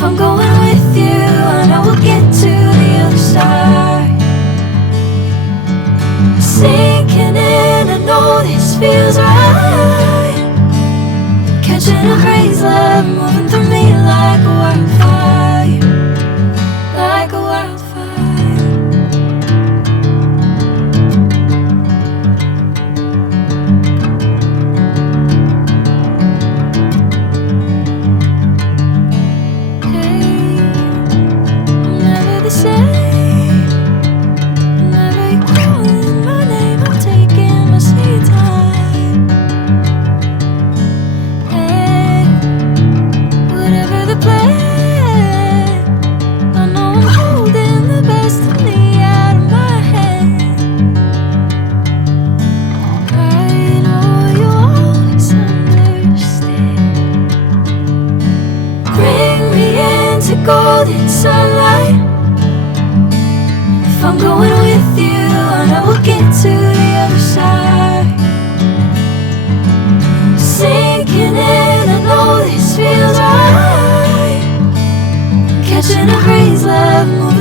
If I'm going with you, I know we'll get to the other side. Sinking in, I know this feels right. Catching a crazy love, moving through me like a wildfire, like a wildfire. Golden sunlight. If I'm going with you, I know we'll get to the other side. Sinking in, I know this feels right. Catching a crazy love, moving